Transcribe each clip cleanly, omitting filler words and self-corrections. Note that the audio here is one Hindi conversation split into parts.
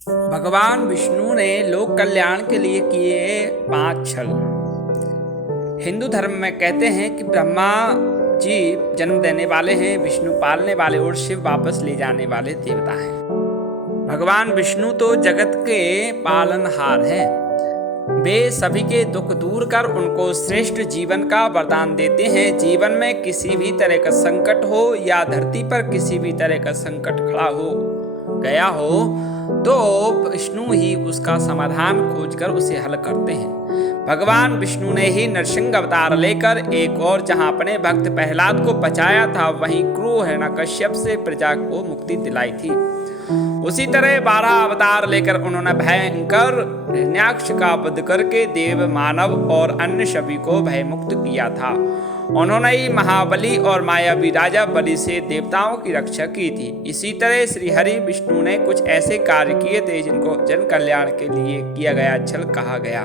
भगवान विष्णु ने लोक कल्याण के लिए किए 5 छल। हिंदू धर्म में कहते हैं कि ब्रह्मा जी जन्म देने वाले हैं, विष्णु पालने वाले और शिव वापस ले जाने वाले देवता हैं। भगवान विष्णु तो जगत के पालनहार हैं। वे सभी के दुख दूर कर उनको श्रेष्ठ जीवन का वरदान देते हैं। जीवन में किसी भी तरह का संकट हो या धरती पर किसी भी तरह का संकट खड़ा हो गया हो तो विष्णु ही उसका समाधान खोजकर उसे हल करते हैं। भगवान विष्णु ने ही नरसिंह अवतार लेकर एक और जहां अपने भक्त प्रहलाद को बचाया था, वहीं क्रूर हिरण्यकश्यप से प्रजा को मुक्ति दिलाई थी। उसी तरह 12 अवतार लेकर उन्होंने भयंकर हिरण्याक्ष का वध करके देव, मानव और अन्य सभी को भयमुक्त किया था। उन्होंने ही महाबली और मायावी राजा बलि से देवताओं की रक्षा की थी। इसी तरह श्री हरि विष्णु ने कुछ ऐसे कार्य किए थे जिनको जन कल्याण के लिए किया गया छल कहा गया।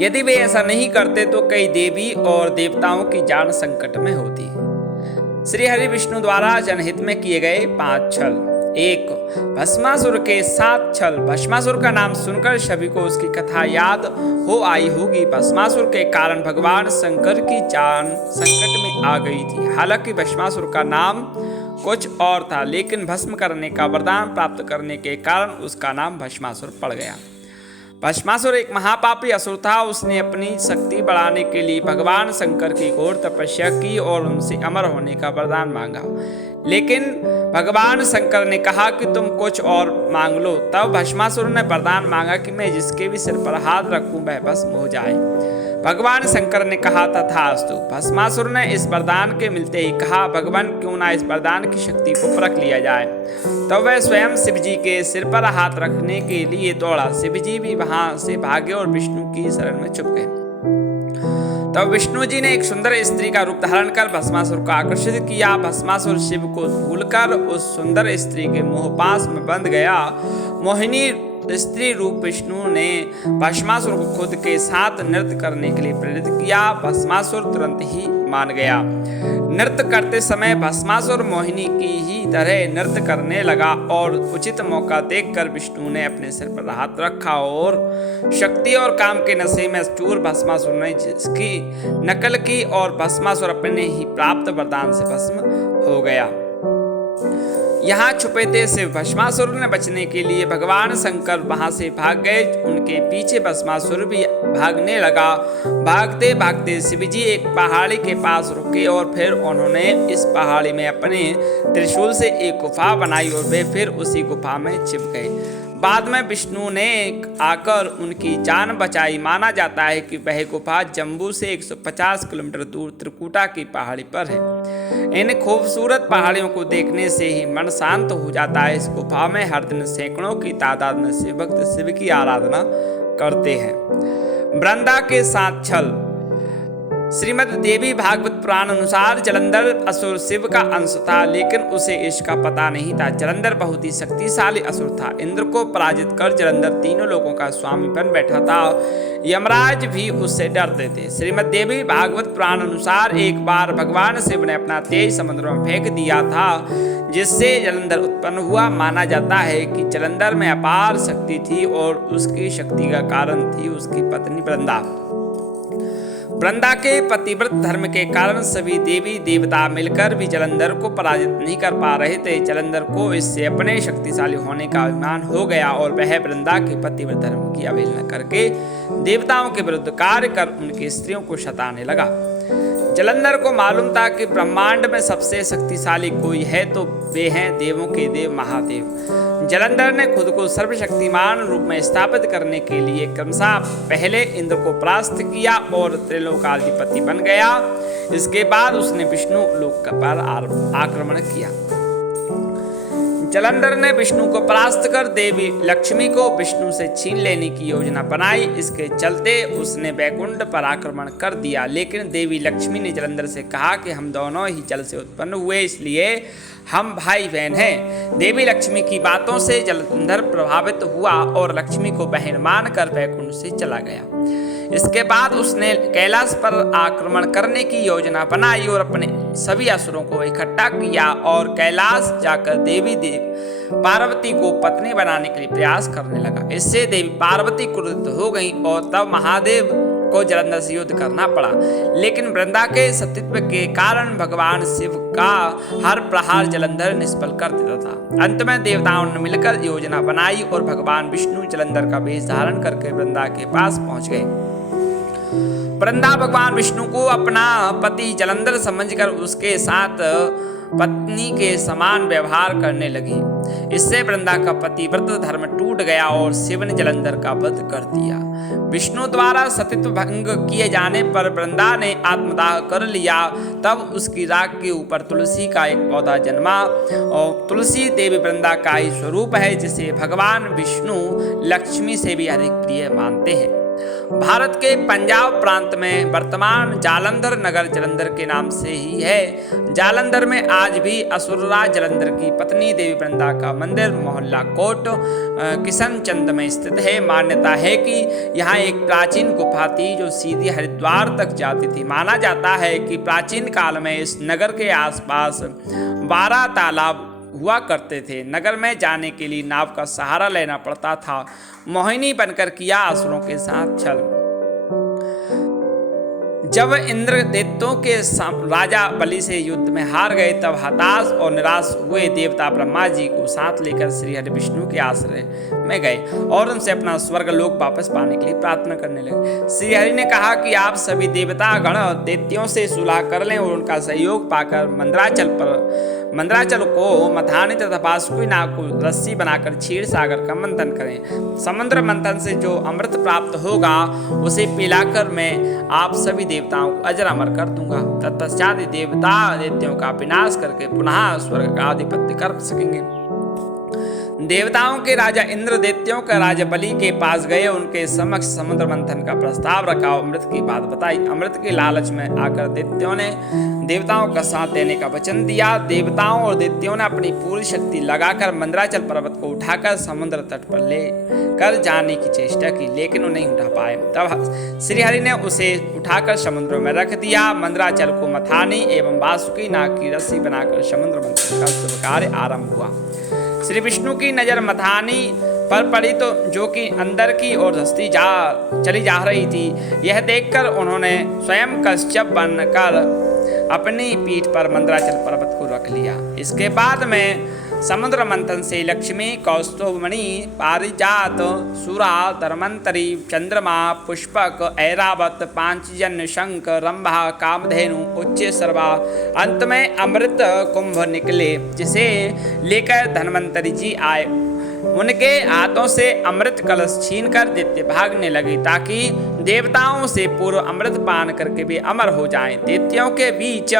यदि वे ऐसा नहीं करते तो कई देवी और देवताओं की जान संकट में होती। श्री हरि विष्णु द्वारा जनहित में किए गए 5 छल। 1. भस्मासुर के 7 छल। भस्मासुर का नाम सुनकर सभी को उसकी कथा याद हो आई होगी। भस्मासुर के कारण भगवान शंकर की जान संकट में आ गई थी। हालांकि भस्मासुर का नाम कुछ और था, लेकिन भस्म करने का वरदान प्राप्त करने के कारण उसका नाम भस्मासुर पड़ गया। भस्मासुर एक महापापी असुर था। उसने अपनी शक्ति बढ़ाने के लिए भगवान शंकर की घोर तपस्या की और उनसे अमर होने का वरदान मांगा, लेकिन भगवान शंकर ने कहा कि तुम कुछ और मांग लो। तब भस्मासुर ने वरदान मांगा कि मैं जिसके भी सिर पर हाथ रखूं वह भस्म हो जाए। भगवान शंकर ने कहा तथास्तु। भस्मासुर ने इस वरदान के मिलते ही कहा, भगवान क्यों ना इस वरदान की शक्ति को परख लिया जाए। तब वह स्वयं शिवजी के सिर पर हाथ रखने के लिए दौड़ा। शिवजी भी वहां से भागे और विष्णु की शरण में छुप गए। तब विष्णु जी ने एक सुंदर स्त्री का रूप धारण कर भस्मासुर को आकर्षित किया। भस्मासुर शिव को भूलकर उस सुंदर स्त्री के मोहपाश में बंध गया। मोहिनी स्त्री रूप विष्णु ने भस्मासुर को खुद के साथ नृत्य करने के लिए प्रेरित किया। भस्मासुर तुरंत ही मान गया। नृत्य करते समय भस्मासुर मोहिनी की ही तरह नृत्य करने लगा और उचित मौका देखकर विष्णु ने अपने सिर पर हाथ रखा और शक्ति और काम के नशे में चूर भस्मासुर ने जिसकी नकल की और भस्मासुर अपने ही प्राप्त वरदान से भस्म हो गया। यहाँ छुपे थे शिव। भस्मासुर ने बचने के लिए भगवान शंकर वहां से भाग गए। उनके पीछे भस्मासुर भी भागने लगा। भागते भागते शिवजी एक पहाड़ी के पास रुके और फिर उन्होंने इस पहाड़ी में अपने त्रिशूल से एक गुफा बनाई और वे फिर उसी गुफा में छिप गए। बाद में विष्णु ने आकर उनकी जान बचाई। माना जाता है कि वह गुफा जम्बू से 150 किलोमीटर दूर त्रिकुटा की पहाड़ी पर है। इन खूबसूरत पहाड़ियों को देखने से ही मन शांत हो जाता है। इस गुफा में हर दिन सैकड़ों की तादाद में शिव भक्त शिव की आराधना करते हैं। वृंदा के 7 छल। श्रीमद् देवी भागवत पुराण अनुसार जलंधर असुर शिव का अंश था, लेकिन उसे इसका पता नहीं था। जलंधर बहुत ही शक्तिशाली असुर था। इंद्र को पराजित कर जलंधर तीनों लोगों का स्वामी बन बैठा था। यमराज भी उससे डरते थे। श्रीमद् देवी भागवत पुराण अनुसार एक बार भगवान शिव ने अपना तेज समुद्र में फेंक दिया था, जिससे जलंधर उत्पन्न हुआ। माना जाता है कि जलंधर में अपार शक्ति थी और उसकी शक्ति का कारण थी उसकी पत्नी वृंदा। वृंदा के पतिव्रत धर्म के कारण सभी देवी देवता मिलकर भी जलंधर को पराजित नहीं कर पा रहे थे। जलंधर को इससे अपने शक्तिशाली होने का अभिमान हो गया और वह वृंदा के पतिव्रत धर्म की अवहेलना करके देवताओं के विरुद्ध कार्य कर उनकी स्त्रियों को सताने लगा। जलंधर को मालूम था कि ब्रह्मांड में सबसे शक्तिशाली कोई है तो वे हैं देवों के देव महादेव। जलंधर ने खुद को सर्वशक्तिमान रूप में स्थापित करने के लिए क्रमशः पहले इंद्र को परास्त किया और त्रिलोकाधिपति बन गया। इसके बाद उसने विष्णु लोक पर आक्रमण किया। जलंधर ने विष्णु को परास्त कर देवी लक्ष्मी को विष्णु से छीन लेने की योजना बनाई। इसके चलते उसने वैकुंठ पर आक्रमण कर दिया, लेकिन देवी लक्ष्मी ने जलंधर से कहा कि हम दोनों ही जल से उत्पन्न हुए, इसलिए हम भाई बहन हैं। देवी लक्ष्मी की बातों से जलंधर प्रभावित हुआ और लक्ष्मी को बहन मानकर वैकुंठ से चला गया। इसके बाद उसने कैलाश पर आक्रमण करने की योजना बनाई और अपने सभी असुरों को इकट्ठा किया और कैलाश जाकर देवी पार्वती को पत्नी बनाने के लिए प्रयास करने लगा। इससे देवी पार्वती क्रोधित हो गई और तब महादेव को जलंधर से युद्ध करना पड़ा। लेकिन वृंदा के सतीत्व के कारण भगवान शिव का हर प्रहार जलंधर निष्फल कर देता था। अंत में देवताओं ने मिलकर योजना बनाई और भगवान विष्णु जलंधर का वेश धारण करके वृंदा के पास पहुंच गए। वृंदा भगवान विष्णु को अपना पति जलंधर समझकर उसके साथ पत्नी के समान व्यवहार करने लगी। इससे वृंदा का पतिव्रत धर्म टूट गया और शिव ने जलंधर का वध कर दिया। विष्णु द्वारा सतीत्व भंग किए जाने पर वृंदा ने आत्मदाह कर लिया। तब उसकी राख के ऊपर तुलसी का एक पौधा जन्मा और तुलसी देवी वृंदा का ही स्वरूप है, जिसे भगवान विष्णु लक्ष्मी से भी अधिक प्रिय मानते हैं। भारत के पंजाब प्रांत में वर्तमान जालंधर नगर जलंधर के नाम से ही है। जालंधर में आज भी असुरराज जलंधर की पत्नी देवी वृंदा का मंदिर मोहल्ला कोट किशनचंद में स्थित है। मान्यता है कि यहाँ एक प्राचीन गुफा थी जो सीधी हरिद्वार तक जाती थी। माना जाता है कि प्राचीन काल में इस नगर के आसपास 12 तालाब हुआ करते थे। नगर में जाने के लिए नाव का सहारा लेना पड़ता था। मोहिनी बनकर किया असुरों के साथ छल। जब इंद्र दैत्यों के राजा बलि से युद्ध में हार गए, तब हताश और निराश हुए देवता ब्रह्मा जी को साथ लेकर श्री हरि विष्णु के आश्रय में गए और उनसे अपना स्वर्ग लोक वापस पाने के लिए प्रार्थना करने लगे। श्री हरि ने कहा कि आप सभी देवता गण दैत्यों से सुलह कर लें और उनका सहयोग पाकर मंदराचल को मथाने तथा बासुकी नाग को रस्सी बनाकर क्षीर सागर का मंथन करें। समुद्र मंथन से जो अमृत प्राप्त होगा उसे पिलाकर मैं आप सभी देवताओं को अजर अमर कर दूंगा। तत्पश्चात देवता दैत्यों का विनाश करके पुनः स्वर्ग का आधिपत्य कर सकेंगे। देवताओं के राजा इंद्र दैत्यों का राजा बलि के पास गए, उनके समक्ष समुद्र मंथन का प्रस्ताव रखा, अमृत की बात बताई। अमृत के लालच में आकर दैत्यों ने देवताओं का साथ देने का वचन दिया। देवताओं और दैत्यों ने अपनी पूरी शक्ति लगाकर मंदराचल पर्वत को उठाकर समुद्र तट पर ले कर जाने की चेष्टा की, लेकिन वो नहीं उठा पाए। तब श्री हरि ने उसे उठाकर समुद्र में रख दिया। मंदराचल को मथानी एवं बासुकी नाग की रस्सी बनाकर समुद्र मंथन का शुभ कार्य आरंभ हुआ। श्री विष्णु की नजर मथानी पर पड़ी तो जो कि अंदर की ओर धंसती चली जा रही थी। यह देखकर उन्होंने स्वयं कश्यप बनकर अपनी पीठ पर मंदराचल पर्वत को रख लिया। इसके बाद में समुद्र मंथन से लक्ष्मी, कौस्तुभमणि, पारिजात, सुरा, धर्मंतरी, चंद्रमा, पुष्पक, ऐरावत, पांचजन्य, शंख, रंभा, कामधेनु, उच्च सर्वा, अंत में अमृत कुंभ निकले, जिसे लेकर धन्वंतरी जी आए। उनके हाथों से अमृत कलश छीनकर दैत्य भागने लगे ताकि देवताओं से पूर्व अमृत पान करके भी अमर हो जाएं। दैत्यों के बीच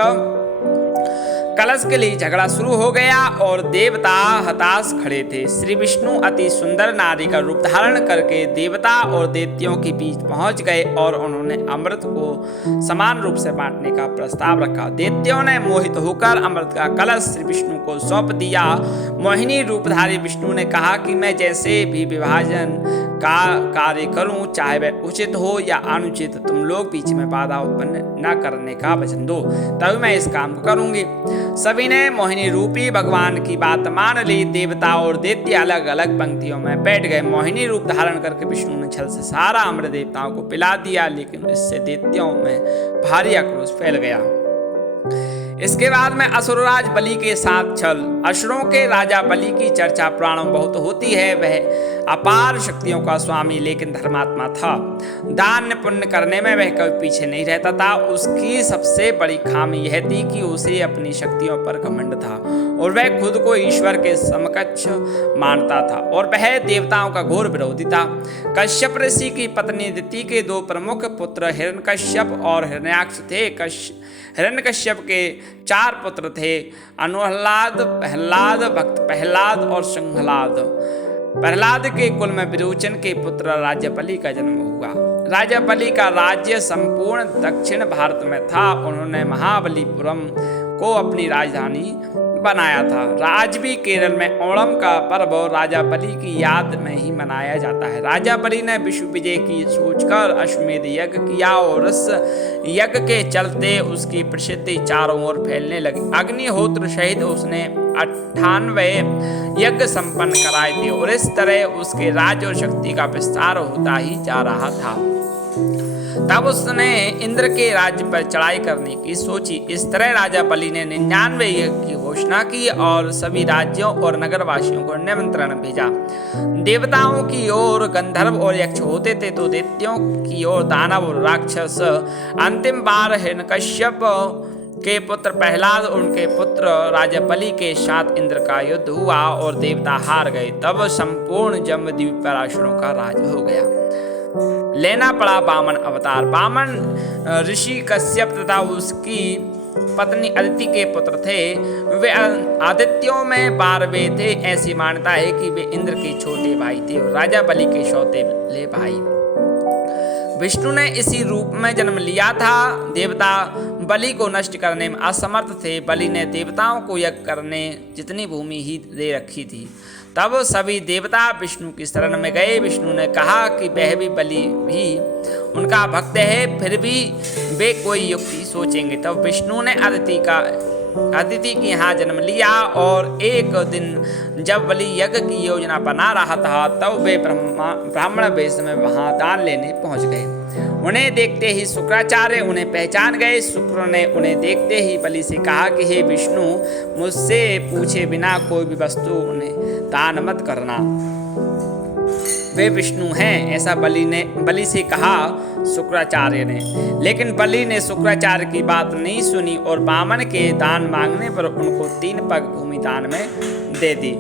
कलश के लिए झगड़ा शुरू हो गया और देवता हताश खड़े थे। श्री विष्णु अति सुंदर नारी का रूप धारण करके देवता और दैत्यों के बीच पहुंच गए और उन्होंने अमृत को समान रूप से बांटने का प्रस्ताव रखा। दैत्यों ने मोहित होकर अमृत का कलश श्री विष्णु को सौंप दिया। मोहिनी रूपधारी विष्णु ने कहा कि मैं जैसे भी विभाजन का कार्य करूं, चाहे वह उचित हो या अनुचित, तुम लोग बीच में बाधा उत्पन्न न करने का वचन दो, तभी मैं इस काम को करूंगी। सभी ने मोहिनी रूपी भगवान की बात मान ली। देवता और दैत्य अलग अलग पंक्तियों में बैठ गए। मोहिनी रूप धारण करके विष्णु ने छल से सारा अमृत देवताओं को पिला दिया, लेकिन इससे दैत्यों में भारी आक्रोश फैल गया। इसके बाद में असुरराज बलि के साथ छल। असुरों के राजा बलि की चर्चा पुराणों में बहुत होती है। वह अपार शक्तियों का स्वामी लेकिन धर्मात्मा था। दान पुण्य करने में वह कभी पीछे नहीं रहता था। उसकी सबसे बड़ी खामी यह थी कि उसे अपनी शक्तियों पर घमंड था और वह खुद को ईश्वर के समकक्ष मानता था और वह देवताओं का घोर विरोधी था। कश्यप ऋषि की पत्नी दिति के दो प्रमुख पुत्र हिरण्यकश्यप और हिरण्याक्ष थे। हिरण्यकश्यप के 4 पुत्र थे, अनुहलाद, प्रहलाद, भक्त प्रहलाद और संहलाद। प्रहलाद के कुल में विरोचन के पुत्र राजा बलि का जन्म हुआ। राजा बलि का राज्य संपूर्ण दक्षिण भारत में था। उन्होंने महाबलीपुरम को अपनी राजधानी बनाया था। आज भी केरल में ओणम का पर्व राजा बलि की याद में ही मनाया जाता है। राजा बलि ने विश्व विजय की सोचकर अश्वमेध यज्ञ किया और इस यज्ञ के चलते उसकी प्रसिद्धि चारों ओर फैलने लगी। अग्निहोत्र सहित उसने 98 यज्ञ संपन्न कराए थे और इस तरह उसके राज्य और शक्ति का विस्तार होता ही जा रहा था। तब उसने इंद्र के राज्य पर चढ़ाई करने की सोची। इस तरह राजा बलि ने 99 यज्ञ की घोषणा की और सभी राज्यों और नगरवासियों को निमंत्रण भेजा। देवताओं की ओर गंधर्व और यक्ष होते थे तो दैत्यों की ओर दानव और राक्षस। अंतिम बार हिरण्यकश्यप के पुत्र प्रहलाद और उनके पुत्र राजा बलि के साथ इंद्र का युद्ध हुआ और देवता हार गए। तब संपूर्ण जम्बूद्वीप पर असुरों का राज हो गया। लेना पड़ा वामन अवतार। वामन ऋषि कश्यप तथा उसकी पत्नी अदिति के पुत्र थे। वे आदित्यों में 12वें थे। ऐसी मान्यता है कि वे इंद्र के छोटे भाई थे और राजा बलि के सौतेले भाई। विष्णु ने इसी रूप में जन्म लिया था। देवता बलि को नष्ट करने में असमर्थ थे। बलि ने देवताओं को यज्ञ करने जितनी भूमि ही दे रखी थी। तब सभी देवता विष्णु की शरण में गए। विष्णु ने कहा कि वह भी बलि भी उनका भक्त है, फिर भी वे कोई युक्ति सोचेंगे। तब विष्णु ने अदिति के यहाँ जन्म लिया और एक दिन जब बलि यज्ञ की योजना बना रहा था तब वे ब्राह्मण वेश में वहां दान लेने पहुंच गए। उन्हें देखते ही शुक्राचार्य उन्हें पहचान गए। शुक्र ने उन्हें देखते ही बलि से कहा कि हे विष्णु, मुझसे पूछे बिना कोई भी वस्तु उन्हें दान मत करना, वे विष्णु हैं, ऐसा बलि से कहा शुक्राचार्य ने। लेकिन बलि ने शुक्राचार्य की बात नहीं सुनी और वामन के दान मांगने पर उनको 3 पग भूमि दान में दे दी।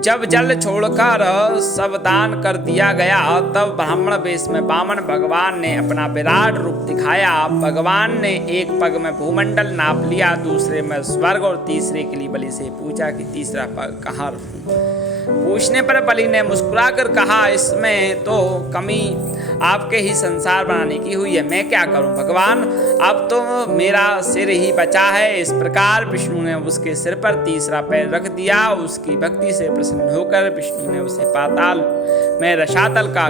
जब जल छोड़कर सब दान कर दिया गया तब ब्राह्मण वेश में वामन भगवान ने अपना विराट रूप दिखाया। भगवान ने एक पग में भूमंडल नाप लिया, दूसरे में स्वर्ग और तीसरे के लिए बलि से पूछा कि तीसरा पग कहाँ रखूं। पूछने पर बलि ने मुस्कुराकर कहा, इसमें तो कमी आपके ही संसार बनाने की हुई है, मैं क्या करूं भगवान, अब तो मेरा सिर ही बचा है। इस प्रकार विष्णु ने उसके सिर पर तीसरा पैर रख दिया। उसकी भक्ति से प्रसन्न होकर विष्णु ने उसे पाताल में रसातल का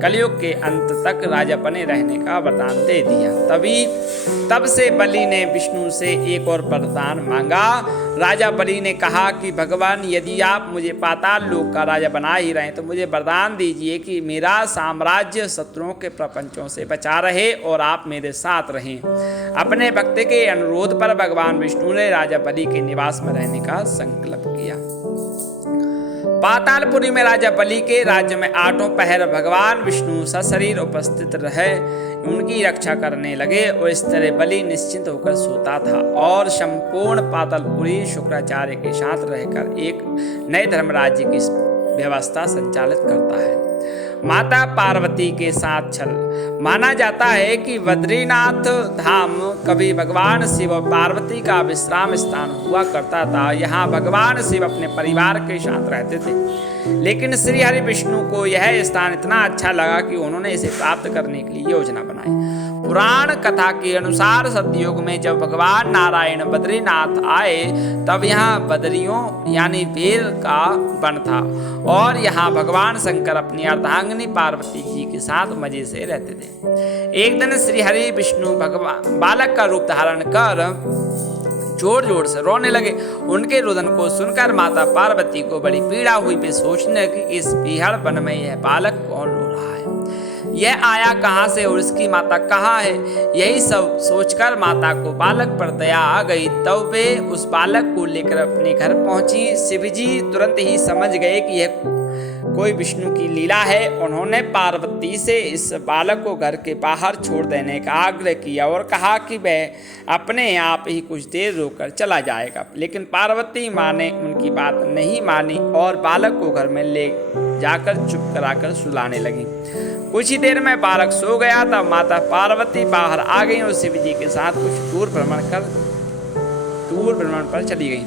कलयुग के अंत तक राजा बने रहने का वरदान दे दिया। तब से बलि ने विष्णु से एक और वरदान मांगा। राजा बलि ने कहा कि भगवान, यदि आप मुझे पाताल लोक का राजा बना ही रहे तो मुझे वरदान दीजिए कि मेरा साम्राज्य शत्रुओं के प्रपंचों से बचा रहे और आप मेरे साथ रहें। अपने भक्त के अनुरोध पर भगवान विष्णु ने राजा बलि के निवास में रहने का संकल्प किया। पातालपुरी में राजा बलि के राज्य में 8 पहर भगवान विष्णु सशरीर उपस्थित रहे, उनकी रक्षा करने लगे और इस तरह बलि निश्चिंत होकर सोता था और संपूर्ण पातालपुरी शुक्राचार्य के साथ रहकर एक नए धर्म राज्य की व्यवस्था संचालित करता है। माता पार्वती के साथ छल। माना जाता है कि बद्रीनाथ धाम कभी भगवान शिव और पार्वती का विश्राम स्थान हुआ करता था। यहाँ भगवान शिव अपने परिवार के साथ रहते थे, लेकिन श्री हरि विष्णु को यह स्थान इतना अच्छा लगा कि उन्होंने इसे प्राप्त करने के लिए योजना बनाई। पुराण कथा के अनुसार सतयुग में जब भगवान नारायण बद्रीनाथ आए तब यहाँ बदरियों यानी बेर का वन था और यहाँ भगवान शंकर अपनी अर्धांगिनी पार्वती जी के साथ मजे से रहते थे। एक दिन श्री हरि विष्णु भगवान बालक का रूप धारण कर जोर जोर से रोने लगे। उनके रुदन को सुनकर माता पार्वती को बड़ी पीड़ा हुई। वे सोचने लगी कि इस बिहड़ वन में यह बालक कौन रो रहा है, यह आया कहाँ से और इसकी माता कहाँ है। यही सब सोचकर माता को बालक पर दया आ गई। तब वे उस बालक को लेकर अपने घर पहुंची। शिवजी तुरंत ही समझ गए कि यह कोई विष्णु की लीला है। उन्होंने पार्वती से इस बालक को घर के बाहर छोड़ देने का आग्रह किया और कहा कि वह अपने आप ही कुछ देर रोकर चला जाएगा, लेकिन पार्वती माँ ने उनकी बात नहीं मानी और बालक को घर में ले जाकर चुप कराकर सुलाने लगी। कुछ ही देर में बालक सो गया। तब माता पार्वती बाहर आ गई और शिव जी के साथ कुछ दूर भ्रमण पर चली गई।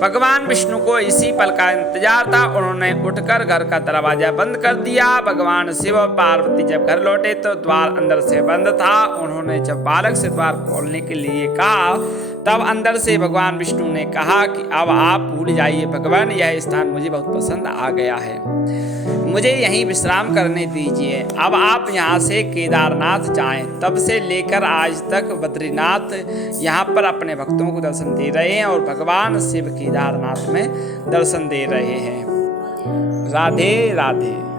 भगवान विष्णु को इसी पल का इंतजार था। उन्होंने उठकर घर का दरवाजा बंद कर दिया। भगवान शिव और पार्वती जब घर लौटे तो द्वार अंदर से बंद था। उन्होंने जब बालक से द्वार खोलने के लिए कहा तब अंदर से भगवान विष्णु ने कहा कि अब आप भूल जाइए भगवान, यह स्थान मुझे बहुत पसंद आ गया है। मुझे यहीं विश्राम करने दीजिए। अब आप यहाँ से केदारनाथ जाएं। तब से लेकर आज तक बद्रीनाथ यहाँ पर अपने भक्तों को दर्शन दे रहे हैं और भगवान शिव केदारनाथ में दर्शन दे रहे हैं। राधे राधे।